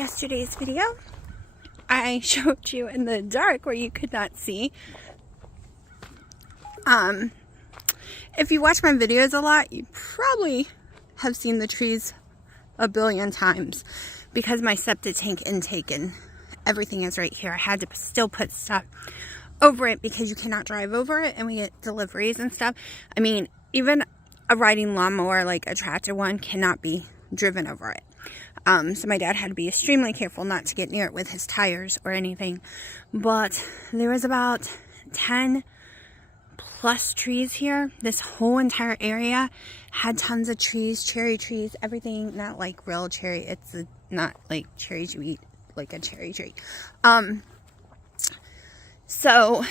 yesterday's video, I showed you in the dark where you could not see. If you watch my videos a lot, you probably have seen the trees a billion times because my septic tank intake and everything is right here. I had to still put stuff over it because you cannot drive over it and we get deliveries and stuff. I mean, even a riding lawnmower, like a tractor one, cannot be driven over it. So my dad had to be extremely careful not to get near it with his tires or anything. But there was about 10 plus trees here. This whole entire area had tons of trees, cherry trees, everything. Not like real cherry. It's not like cherries you eat like a cherry tree. So,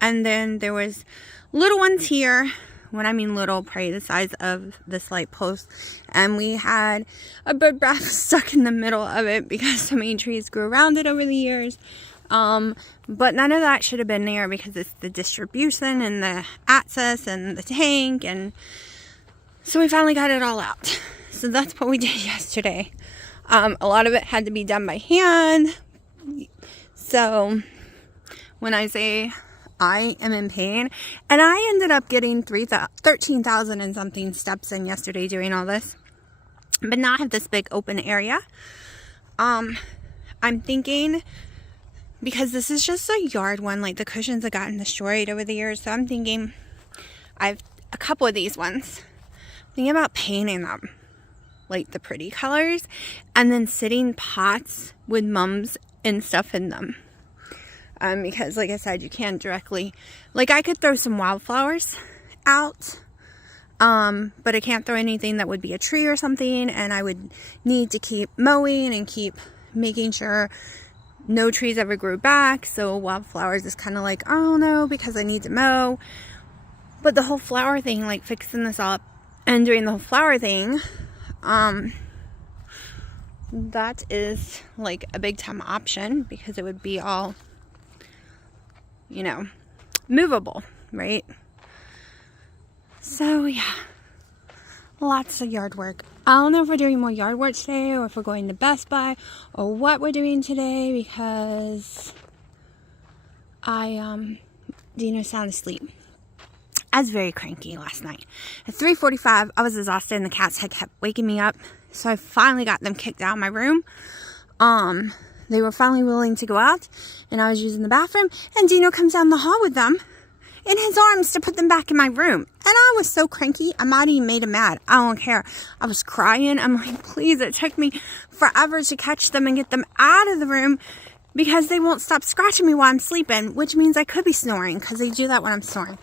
and then there was little ones here. When I mean little, probably the size of this light post. And we had a bird bath stuck in the middle of it because so many trees grew around it over the years. But none of that should have been there because it's the distribution and the access and the tank. And so we finally got it all out. So that's what we did yesterday. A lot of it had to be done by hand. So when I say I am in pain, and I ended up getting 13,000 and something steps in yesterday doing all this, but not have this big open area. I'm thinking, because this is just a yard one, like the cushions have gotten destroyed over the years, so I'm thinking I have a couple of these ones. I'm thinking about painting them like the pretty colors and then sitting pots with mums and stuff in them. Because like I said, you can't directly, like I could throw some wildflowers out, but I can't throw anything that would be a tree or something, and I would need to keep mowing and keep making sure no trees ever grew back. So wildflowers is kind of like, oh no, because I need to mow. But the whole flower thing, like fixing this up and doing the whole flower thing, that is like a big time option because it would be all, you know, movable, right? So yeah, lots of yard work. I don't know if we're doing more yard work today or if we're going to Best Buy or what we're doing today because Dino sound asleep. I was very cranky last night. At 3:45, I was exhausted and the cats had kept waking me up. So I finally got them kicked out of my room. They were finally willing to go out, and I was using the bathroom, and Dino comes down the hall with them in his arms to put them back in my room. And I was so cranky, I might even made him mad. I don't care. I was crying. I'm like, please, it took me forever to catch them and get them out of the room because they won't stop scratching me while I'm sleeping, which means I could be snoring because they do that when I'm snoring.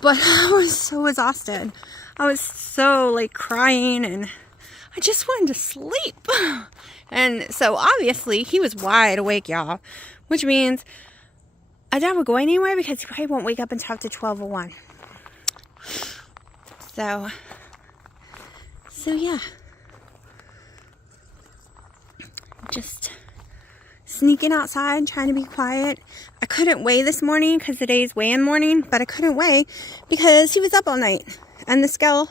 But I was so exhausted. I was so like crying and I just wanted to sleep. And so obviously he was wide awake, y'all, which means I doubt we're going anywhere because he probably won't wake up until after 12 or 1. So yeah, just sneaking outside, trying to be quiet. I couldn't weigh this morning because the day's weigh-in morning, but I couldn't weigh because he was up all night and the scale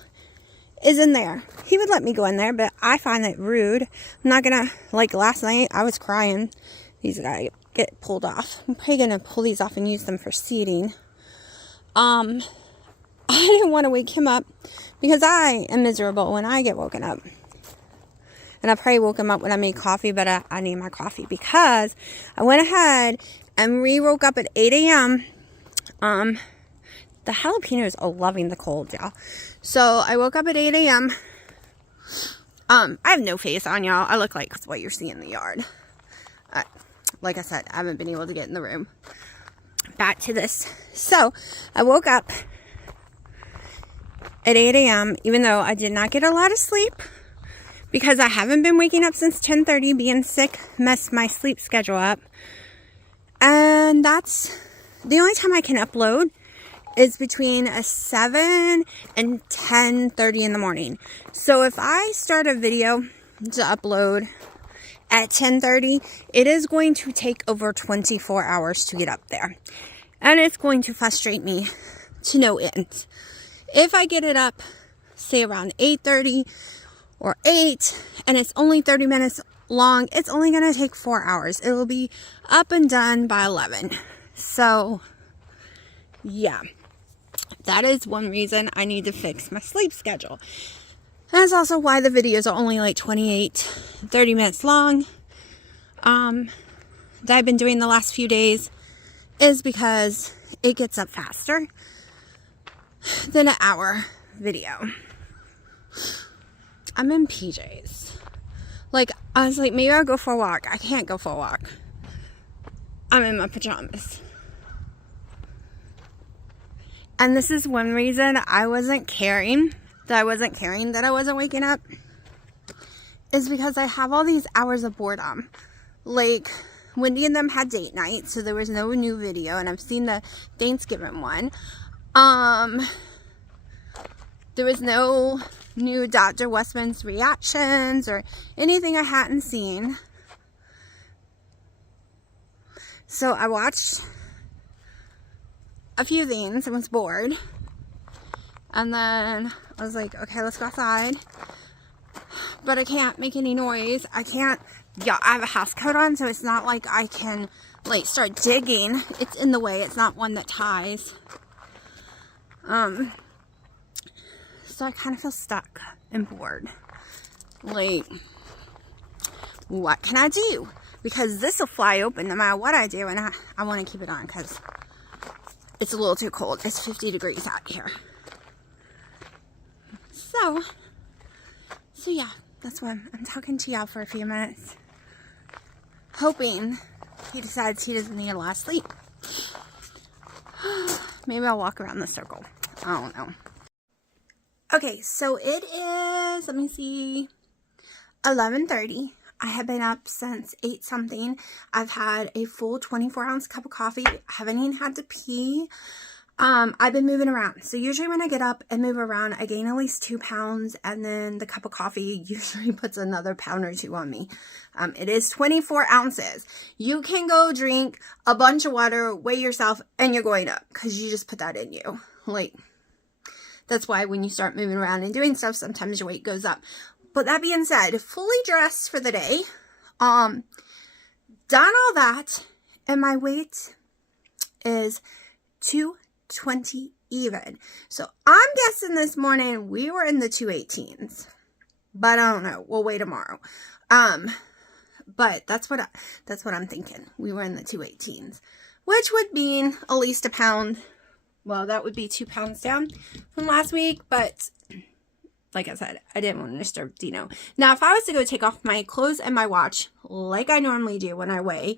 is in there. He would let me go in there, but I find it rude. I'm not gonna, like last night, I was crying. These gotta get pulled off. I'm probably gonna pull these off and use them for seating. I didn't want to wake him up because I am miserable when I get woken up. And I probably woke him up when I made coffee, but I need my coffee because I went ahead and woke up at 8 a.m. The jalapenos are loving the cold, y'all. So I woke up at 8 a.m. I have no face on, y'all. I look like what you're seeing in the yard. Like I said, I haven't been able to get in the room. Back to this. So I woke up at 8 a.m. even though I did not get a lot of sleep because I haven't been waking up since 10:30. Being sick messed my sleep schedule up. And that's the only time I can upload is between 7 and 10:30 in the morning. So if I start a video to upload at 10:30, it is going to take over 24 hours to get up there. And it's going to frustrate me to no end. If I get it up, say around 8:30 or 8, and it's only 30 minutes long. It's only going to take 4 hours. It will be up and done by 11. So, yeah. That is one reason I need to fix my sleep schedule. That's also why the videos are only like 30 minutes long. That I've been doing the last few days is because it gets up faster than an hour video. I'm in PJs. Like, I was like, maybe I'll go for a walk. I can't go for a walk. I'm in my pajamas. And this is one reason I wasn't caring that I wasn't waking up, is because I have all these hours of boredom. Like, Wendy and them had date night, so there was no new video, and I've seen the Thanksgiving one. There was no new Dr. Westman's reactions or anything I hadn't seen. So I watched a few things and was bored. And then I was like, okay, let's go outside. But I can't make any noise. I have a house coat on, so it's not like I can like start digging. It's in the way. It's not one that ties. So I kind of feel stuck and bored. Like, what can I do? Because this will fly open no matter what I do, and I want to keep it on because it's a little too cold. It's 50 degrees out here. So yeah, that's why I'm talking to y'all for a few minutes. Hoping he decides he doesn't need a lot of sleep. Maybe I'll walk around the circle. I don't know. Okay, so it is, let me see, 11:30. I have been up since 8 something. I've had a full 24-ounce cup of coffee. I haven't even had to pee. I've been moving around. So usually when I get up and move around, I gain at least 2 pounds, and then the cup of coffee usually puts another pound or 2 on me. It is 24 ounces. You can go drink a bunch of water, weigh yourself, and you're going up because you just put that in you. Like, that's why when you start moving around and doing stuff, sometimes your weight goes up. But that being said, fully dressed for the day, done all that, and my weight is 220 even. So I'm guessing this morning we were in the 218s, but I don't know. We'll wait tomorrow. But that's what I'm thinking. We were in the 218s, which would mean at least a pound. Well, that would be 2 pounds down from last week, but like I said, I didn't want to disturb Dino. Now, if I was to go take off my clothes and my watch, like I normally do when I weigh,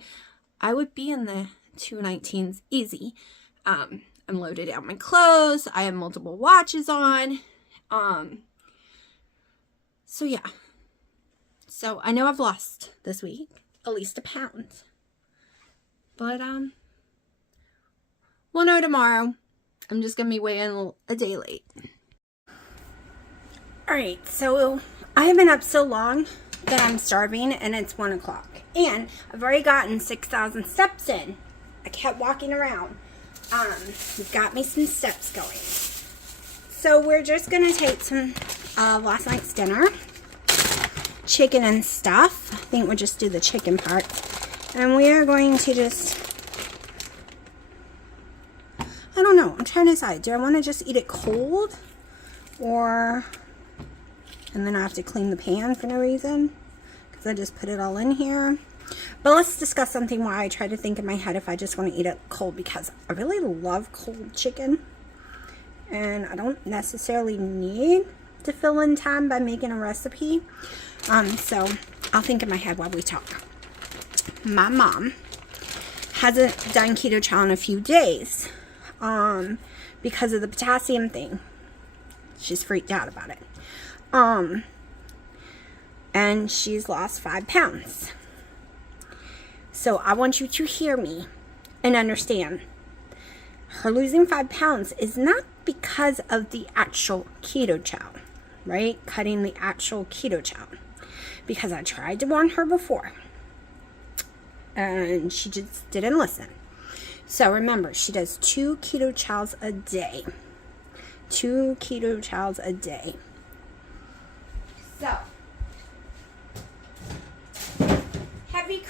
I would be in the 219s easy. I'm loaded out my clothes. I have multiple watches on. So yeah. So I know I've lost this week at least a pound. But we'll know tomorrow. I'm just going to be weighing a day late. Alright, so I have been up so long that I'm starving, and it's 1 o'clock. And I've already gotten 6,000 steps in. I kept walking around. Got me some steps going. So we're just going to take some last night's dinner. Chicken and stuff. I think we'll just do the chicken part. And we are going to just... I don't know. I'm trying to decide. Do I want to just eat it cold? Or... And then I have to clean the pan for no reason. Because I just put it all in here. But let's discuss something while I try to think in my head if I just want to eat it cold. Because I really love cold chicken. And I don't necessarily need to fill in time by making a recipe. So I'll think in my head while we talk. My mom hasn't done keto chow in a few days. Because of the potassium thing. She's freaked out about it. And she's lost 5 pounds. So I want you to hear me and understand. Her losing 5 pounds is not because of the actual keto chow, right? Cutting the actual keto chow. Because I tried to warn her before. And she just didn't listen. So remember, she does 2 keto chows a day. 2 keto chows a day. So,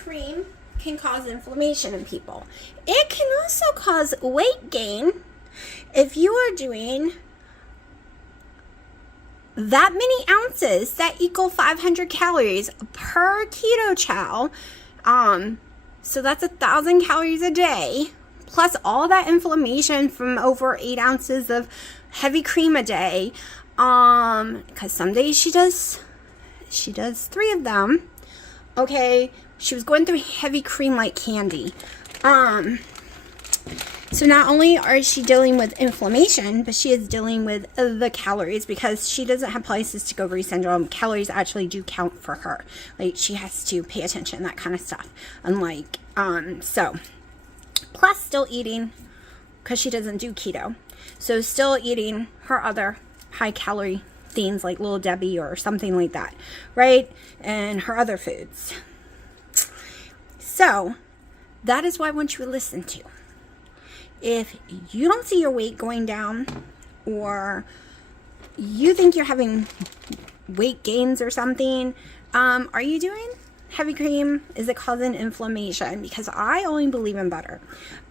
cream can cause inflammation in people. It can also cause weight gain if you are doing that many ounces that equal 500 calories per keto chow. So that's 1,000 calories a day, plus all that inflammation from over 8 ounces of heavy cream a day. Because some days she does 3 of them. Okay, she was going through heavy cream like candy. So not only is she dealing with inflammation, but she is dealing with the calories, because she doesn't have polycystic ovary syndrome. Calories actually do count for her. Like, she has to pay attention, that kind of stuff. Unlike, so, plus still eating, because she doesn't do keto. So still eating her other high calorie things like Little Debbie or something like that, right? And her other foods. So that is what I want you to listen to. If you don't see your weight going down, or you think you're having weight gains or something, are you doing heavy cream? Is it causing inflammation? Because I only believe in butter.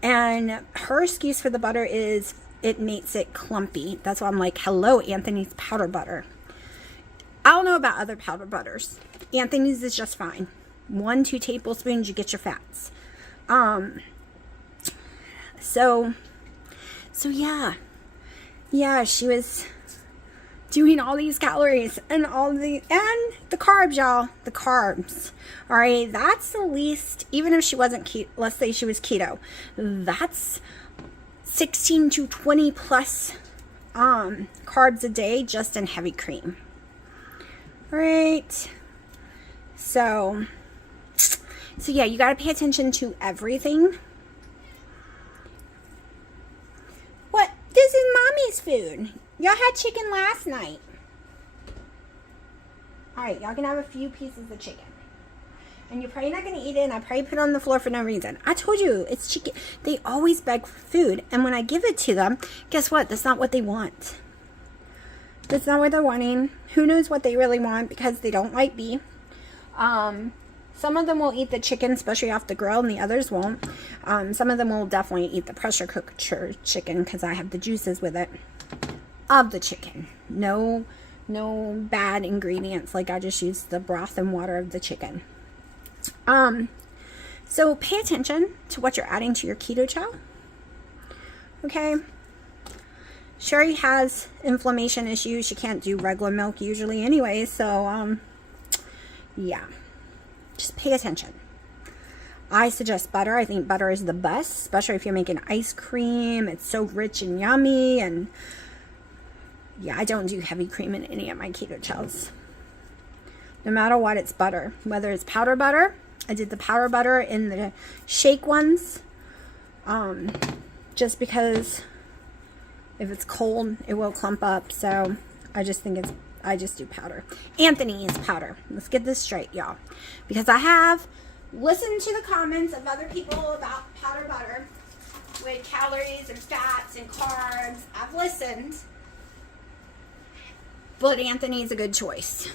And her excuse for the butter is it makes it clumpy. That's why I'm like, hello, Anthony's powder butter. I don't know about other powder butters. Anthony's is just fine. 1-2 tablespoons, you get your fats. So yeah, she was doing all these calories and the carbs, y'all, the carbs. All right, that's the least, even if she wasn't keto, let's say she was keto, that's 16 to 20 plus carbs a day just in heavy cream. All right, so yeah, you got to pay attention to everything. What? This is mommy's food. Y'all had chicken last night. Alright, y'all can have a few pieces of chicken. And you're probably not going to eat it, and I probably put it on the floor for no reason. I told you, it's chicken. They always beg for food, and when I give it to them, guess what? That's not what they want. That's not what they're wanting. Who knows what they really want, because they don't like beef. Some of them will eat the chicken, especially off the grill, and the others won't. Some of them will definitely eat the pressure cooked chicken, because I have the juices with it of the chicken. No bad ingredients. Like, I just use the broth and water of the chicken. So pay attention to what you're adding to your keto chow. Okay. Sherry has inflammation issues. She can't do regular milk usually anyway. So, yeah. Just pay attention. I suggest butter. I think butter is the best, especially if you're making ice cream. It's so rich and yummy. And yeah, I don't do heavy cream in any of my keto chows. No matter what, it's butter. Whether it's powder butter, I did the powder butter in the shake ones. Just because if it's cold, it will clump up. So I just do powder. Anthony is powder. Let's get this straight, y'all. Because I have listened to the comments of other people about powder butter with calories and fats and carbs. I've listened. But Anthony is a good choice.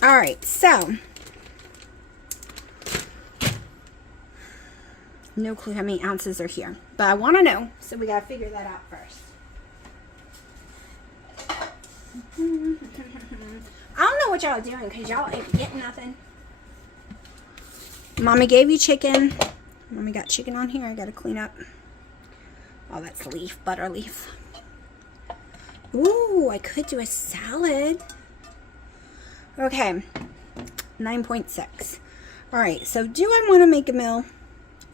Alright, so. No clue how many ounces are here. But I want to know. So we got to figure that out first. I don't know what y'all are doing, because y'all ain't getting nothing. Mommy gave you chicken. Mommy got chicken on here. I got to clean up. Oh, that's leaf. Butter leaf. Ooh, I could do a salad. Okay. 9.6. Alright, so do I want to make a meal,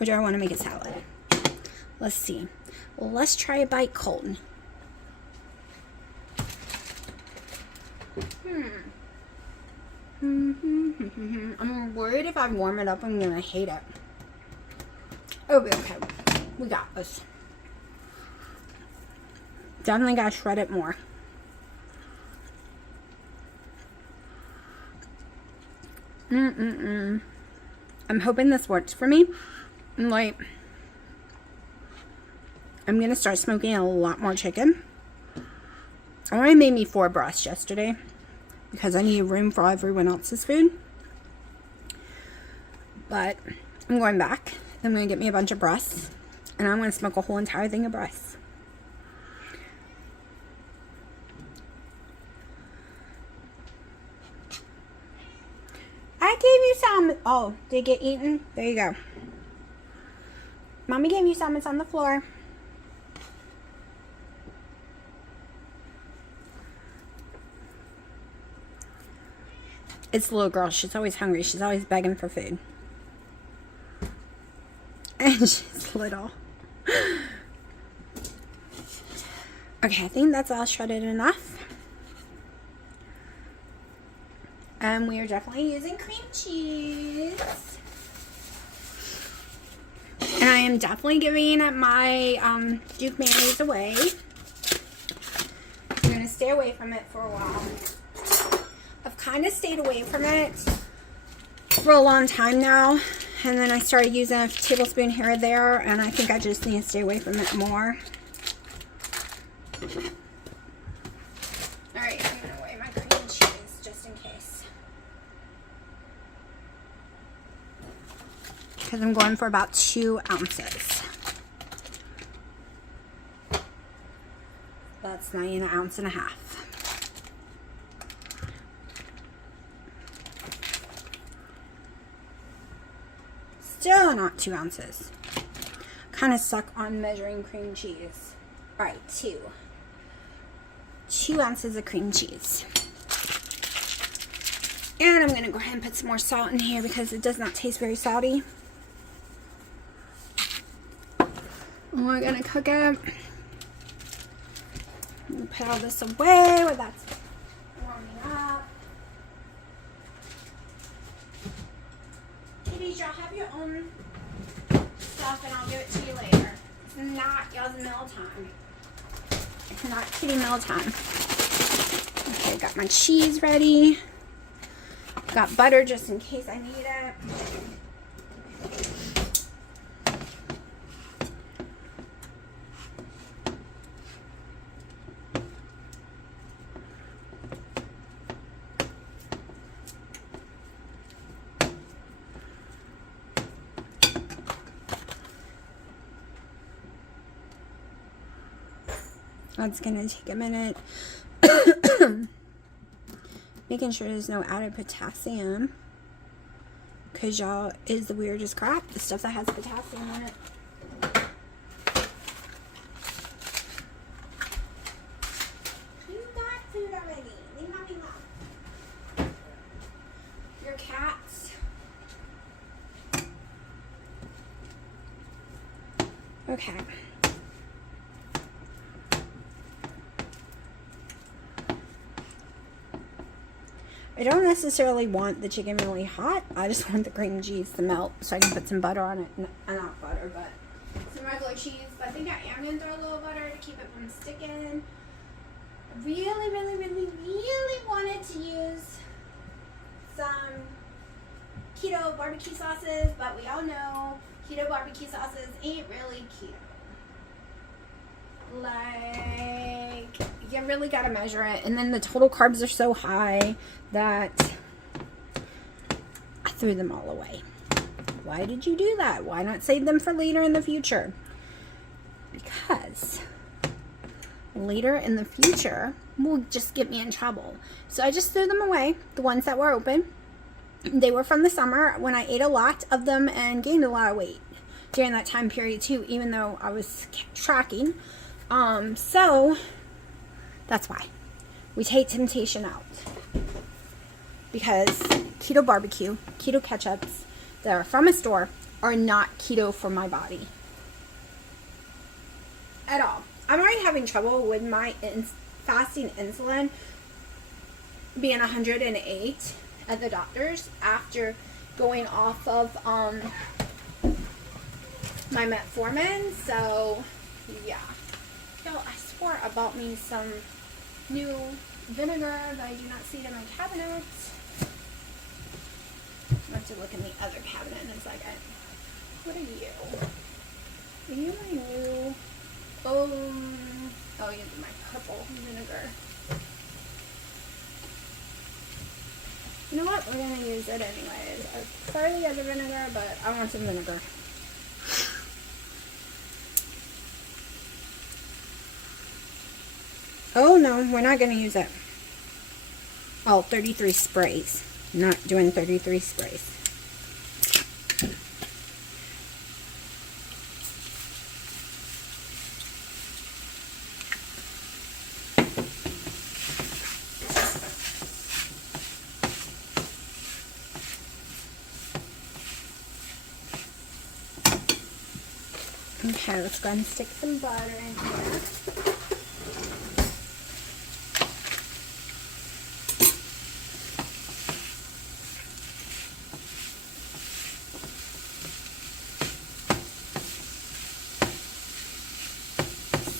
or do I want to make a salad? Let's see. Let's try a bite cold. I'm worried if I warm it up, I'm gonna hate it. Oh, okay. We got this. Definitely gotta shred it more. I'm hoping this works for me. I'm gonna start smoking a lot more chicken. I only made me 4 breasts yesterday because I need room for everyone else's food. But I'm going back. I'm going to get me a bunch of breasts. And I'm going to smoke a whole entire thing of breasts. I gave you some. Oh, did it get eaten? There you go. Mommy gave you some. It's on the floor. It's the little girl. She's always hungry. She's always begging for food. And she's little. Okay, I think that's all shredded enough. And we are definitely using cream cheese. And I am definitely giving my Duke mayonnaise away. I'm going to stay away from it for a while. I've kind of stayed away from it for a long time now. And then I started using a tablespoon here or there. And I think I just need to stay away from it more. Alright, I'm going to weigh my cream cheese just in case. Because I'm going for about 2 ounces. That's not even 1.5 ounces. Still not 2 ounces. Kind of suck on measuring cream cheese. Alright, 2 ounces of cream cheese. And I'm going to go ahead and put some more salt in here because it does not taste very salty. And we're going to cook it. Put all this away while that's warming up. Kitties, y'all have your own stuff and I'll give it to you later. It's not y'all's meal time. It's not kitty meal time. Okay, got my cheese ready. Got butter just in case I need it. That's gonna take a minute. Making sure there's no added potassium, because y'all is the weirdest crap, the stuff that has potassium in it. You got food already. Leave mommy alone. Your cats. Okay. I don't necessarily want the chicken really hot. I just want the cream cheese to melt so I can put some butter on it. Not butter, but some regular cheese. But I think I am going to throw a little butter to keep it from sticking. I really wanted to use some keto barbecue sauces, but we all know keto barbecue sauces ain't really keto. Like, you really gotta measure it, and then the total carbs are so high that I threw them all away. Why did you do that? Why not save them for later in the future? Because later in the future will just get me in trouble. So I just threw them away, the ones that were open. They were from the summer when I ate a lot of them and gained a lot of weight during that time period too, even though I was tracking. So that's why we take temptation out, because keto barbecue, keto ketchups that are from a store are not keto for my body at all. I'm already having trouble with my fasting insulin being 108 at the doctor's after going off of my metformin. So yeah. Yo, I swore I bought me some new vinegar that I do not see in my cabinet. I have to look in the other cabinet in a second. What are you? Are you my new... Oh, you're my purple vinegar. You know what? We're going to use it anyways. I started the other vinegar, but I want some vinegar. Oh, no, we're not going to use it. Oh, 33 sprays. Not doing 33 sprays. Okay, let's go ahead and stick some butter in here.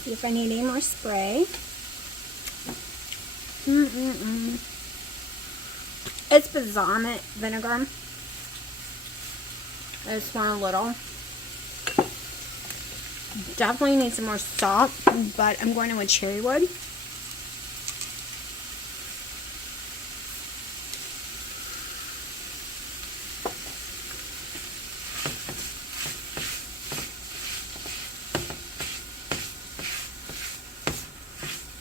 See if I need any more spray. It's balsamic vinegar. I just want a little. Definitely need some more salt, but I'm going to with cherry wood.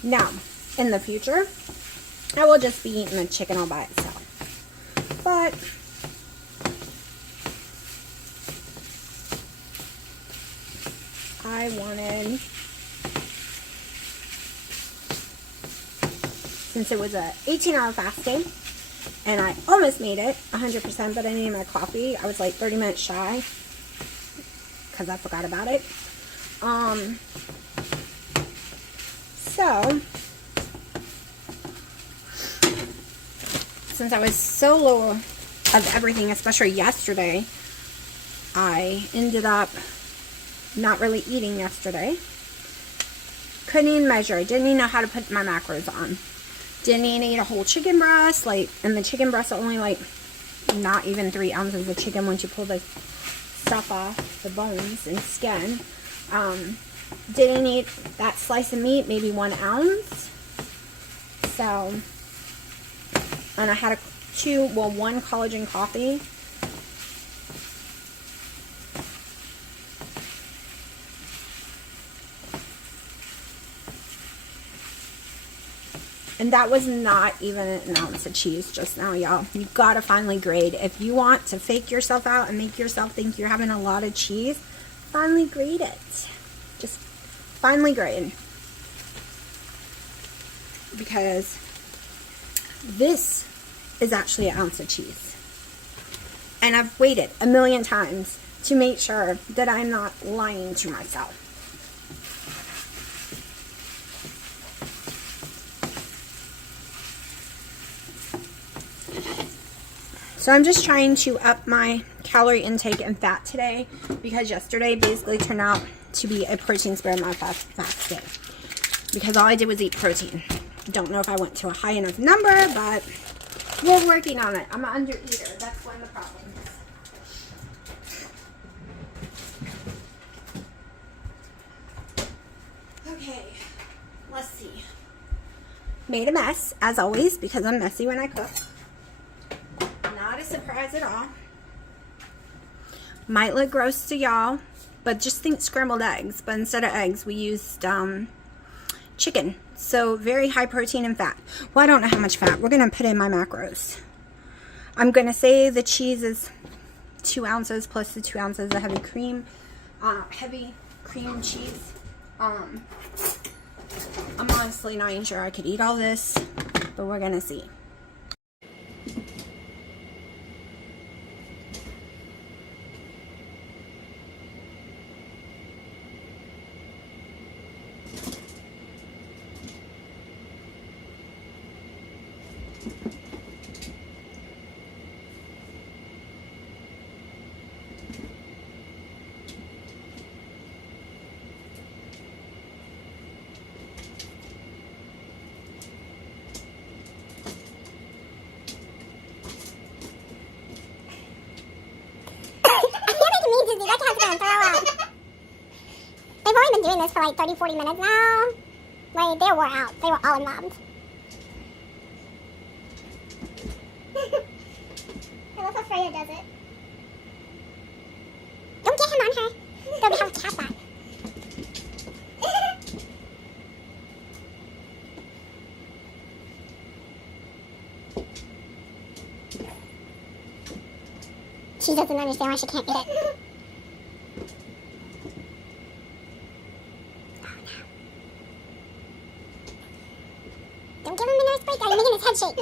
Now, in the future, I will just be eating the chicken all by itself. But I wanted, since it was a 18-hour fasting, and I almost made it 100%, but I needed my coffee. I was like 30 minutes shy, because I forgot about it. So, since I was so low of everything, especially yesterday, I ended up not really eating yesterday. Couldn't even measure. I didn't even know how to put my macros on. Didn't even eat a whole chicken breast. And the chicken breast are only not even 3 ounces of chicken once you pull the stuff off, the bones and skin. Didn't eat that slice of meat, maybe 1 ounce. So, and I had one collagen coffee. And that was not even an ounce of cheese just now, y'all. You gotta finally grade. If you want to fake yourself out and make yourself think you're having a lot of cheese, finally grade it. Just finally grade. Because this is actually an ounce of cheese. And I've weighed it a million times to make sure that I'm not lying to myself. So I'm just trying to up my calorie intake and fat today, because yesterday basically turned out to be a protein spare my fast day, because all I did was eat protein. Don't know if I went to a high enough number, but we're working on it. I'm an under eater. That's one of the problems. Okay, let's see. Made a mess, as always, because I'm messy when I cook. Not a surprise at all. Might look gross to y'all, but just think scrambled eggs. But instead of eggs, we used chicken. So very high protein and fat. Well, I don't know how much fat. We're going to put in my macros. I'm going to say the cheese is 2 ounces plus the 2 ounces of heavy cream cheese. I'm honestly not even sure I could eat all this, but we're going to see. They've only been doing this for like 30-40 minutes now. Like, they were all involved. love how Freya does it. Don't get him on her. They'll be have cat back. She doesn't understand why she can't eat it. Don't give him a nervous breakdown. You're making his head shake.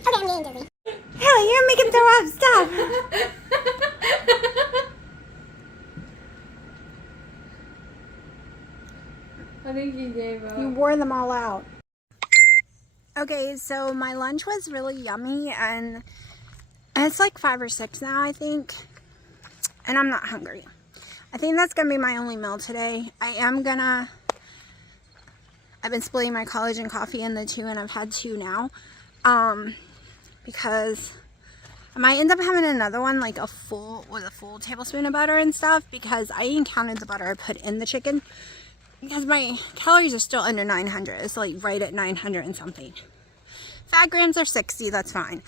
Okay, I'm getting dizzy. Hell, you're making throw up. Stop. I think he gave up. You wore them all out. Okay, so my lunch was really yummy, and it's like 5 or 6 now, I think. And I'm not hungry. I think that's gonna be my only meal today. I've been splitting my collagen coffee into 2, and I've had 2 now. Because I might end up having another one, like with a full tablespoon of butter and stuff, because I even counted the butter I put in the chicken, because my calories are still under 900. It's like right at 900 and something. Fat grams are 60, that's fine.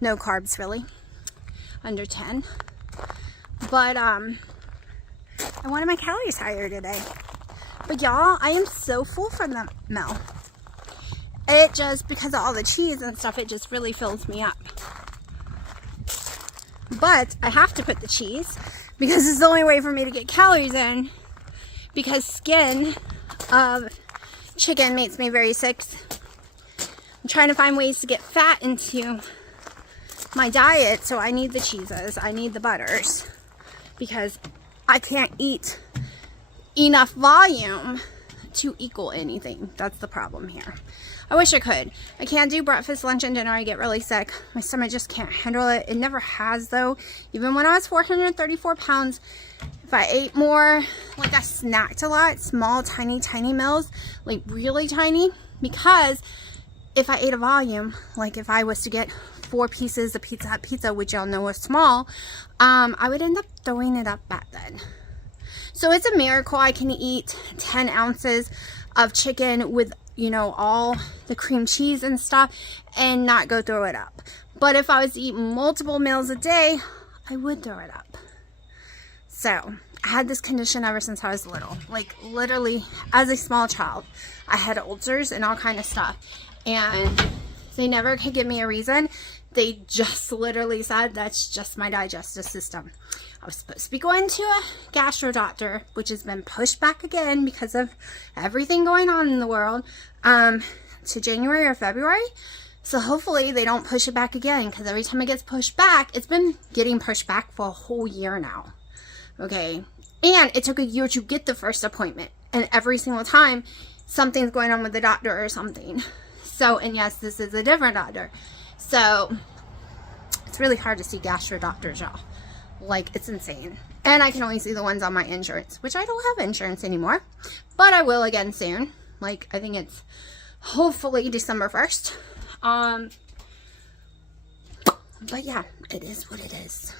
No carbs really, under 10. But I wanted my calories higher today. But y'all, I am so full from the meal. It just, because of all the cheese and stuff, it just really fills me up. But I have to put the cheese because it's the only way for me to get calories in, because skin of chicken makes me very sick. I'm trying to find ways to get fat into my diet, so I need the cheeses, I need the butters, because I can't eat enough volume to equal anything. That's the problem here. I wish I could. I can't do breakfast, lunch, and dinner. I get really sick. My stomach just can't handle it. It never has, though. Even when I was 434 pounds, if I ate more, like I snacked a lot, small, tiny meals, like really tiny, because if I ate a volume, like if I was to get 4 pieces of Pizza Hut pizza, which y'all know is small, I would end up throwing it up back then. So it's a miracle I can eat 10 ounces of chicken with, you know, all the cream cheese and stuff and not go throw it up. But if I was to eat multiple meals a day, I would throw it up. So I had this condition ever since I was little. Like literally as a small child, I had ulcers and all kind of stuff. And they never could give me a reason. They just literally said that's just my digestive system. I was supposed to be going to a gastro doctor, which has been pushed back again because of everything going on in the world, to January or February. So hopefully they don't push it back again, because every time it gets pushed back, it's been getting pushed back for a whole year now. Okay. And it took a year to get the first appointment. And every single time something's going on with the doctor or something. So, and yes, this is a different doctor. So it's really hard to see gastro doctors, y'all. Like, it's insane. And I can only see the ones on my insurance, which I don't have insurance anymore, but I will again soon. Like, I think it's hopefully December 1st. But yeah, it is what it is.